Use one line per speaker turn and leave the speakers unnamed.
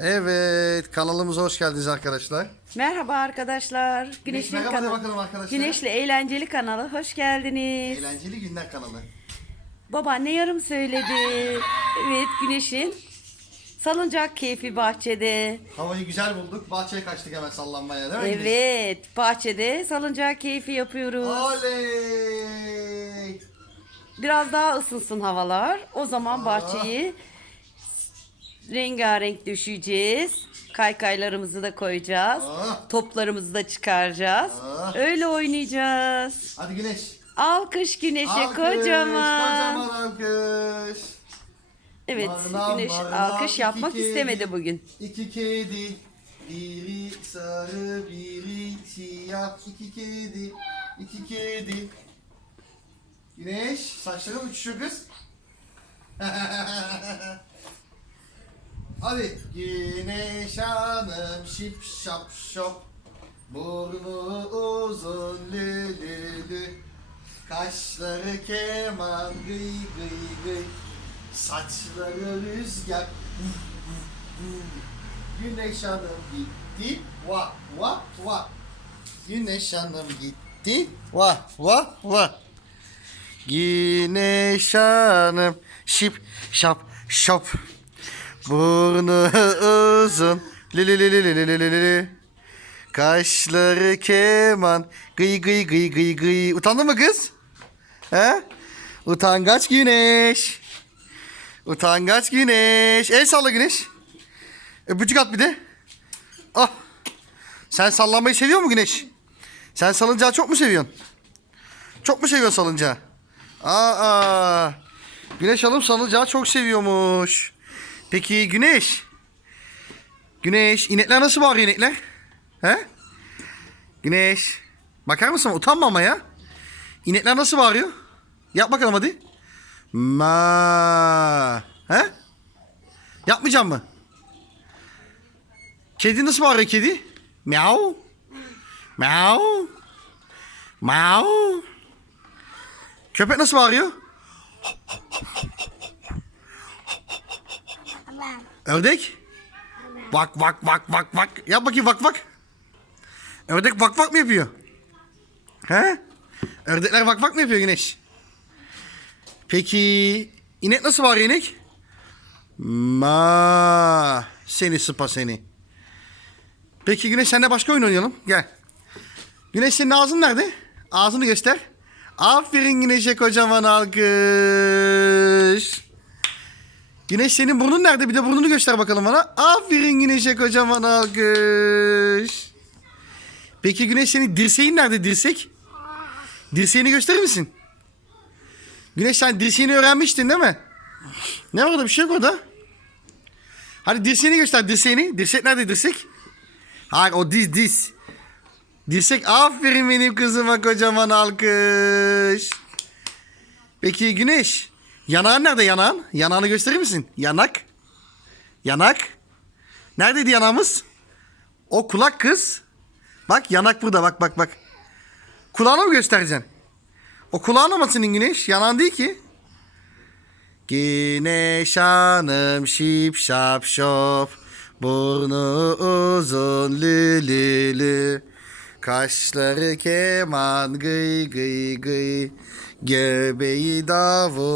Evet kanalımıza hoş geldiniz arkadaşlar.
Merhaba arkadaşlar. Güneş'in
merhaba
kanalı.
bakalım arkadaşlar.
Güneş'le eğlenceli kanalı. Hoş geldiniz.
Eğlenceli günler kanalı.
Babaanne yarım söyledi. Evet Güneş'in salıncak keyfi bahçede.
Havayı güzel bulduk. Bahçeye kaçtık hemen sallanmaya değil mi?
Evet bahçede salıncak keyfi yapıyoruz.
Oley!
Biraz daha ısınsın havalar. O zaman bahçeyi rengarenk düşeceğiz. Kaykaylarımızı da koyacağız.
Ah.
Toplarımızı da çıkaracağız.
Ah.
Öyle oynayacağız.
Hadi Güneş.
Alkış güneşe
Alkış,
kocaman.
Kocaman alkış.
Evet
Marna,
güneş
marna,
alkış yapmak
kedi,
istemedi bugün.
İki kedi. Biri sarı, biri siyah. İki kedi. iki kedi. Güneş, saçların uçuşuyor kız. Hadi. Güneş hanım şip şap şop. Burnu uzun lü lü. Kaşları keman gıy gıy gıy. Saçları rüzgar. Güneş hanım gitti. Va va va. Güneş hanım gitti. Va va va. Güneş hanım şip şap şop. Burnu uzun. Li li li li li li li li. Kaşları keman. Gıy gıy gıy gıy gıy. Utandın mı kız? He? Utangaç güneş. Utangaç güneş. El salla güneş. E, Öpücük at bir de. Ah. Sen sallanmayı seviyor mu güneş? Sen salıncağı çok mu seviyorsun? Çok mu seviyorsun salıncağı? Aa. Güneş Hanım salıncağı çok seviyormuş. Peki Güneş? Güneş, inekler nasıl bağırıyor inekler? He? Güneş. Bakar mısın? Utanma ama ya. İnekler nasıl bağırıyor? Yap bakalım hadi. Ma. He? Yapmayacağım mı? Kedi nasıl bağırıyor kedi? Miau. Miau. Miau. Köpek nasıl bağırıyor? Ördek? Vak vak vak vak vak. Yap bakayım vak vak. Ördek vak vak mı yapıyor? He? Ördekler vak vak mı yapıyor Güneş? Peki inek nasıl bağırıyor inek? Ma seni sıpa seni. Peki Güneş senle başka oyun oynayalım. Gel. Güneş senin ağzın nerede? Ağzını göster. Aferin Güneş'e kocaman alkış. Güneş senin burnun nerede? Bir de burnunu göster bakalım bana. Aferin Güneş'e kocaman alkış. Peki Güneş senin dirseğin nerede dirsek? Dirseğini gösterir misin? Güneş sen dirseğini öğrenmiştin değil mi? Ne var orada bir şey yok orada. Hadi dirseğini göster dirseğini. Dirsek nerede dirsek? Hayır o diz diz. Dirsek aferin benim kızıma kocaman alkış. Peki Güneş. Yanağın nerede yanağın? Yanağını gösterir misin? Yanak. Yanak. Neredeydi yanağımız? O kulak kız. Bak yanak burada bak bak bak. Kulağını mı göstereceksin? O kulağın ama senin Güneş. Yanağın değil ki. Güneş hanım şip şap şop. Burnu uzun lü lü lü. Kaşları keman gıy gıy gıy. Göbeği davul.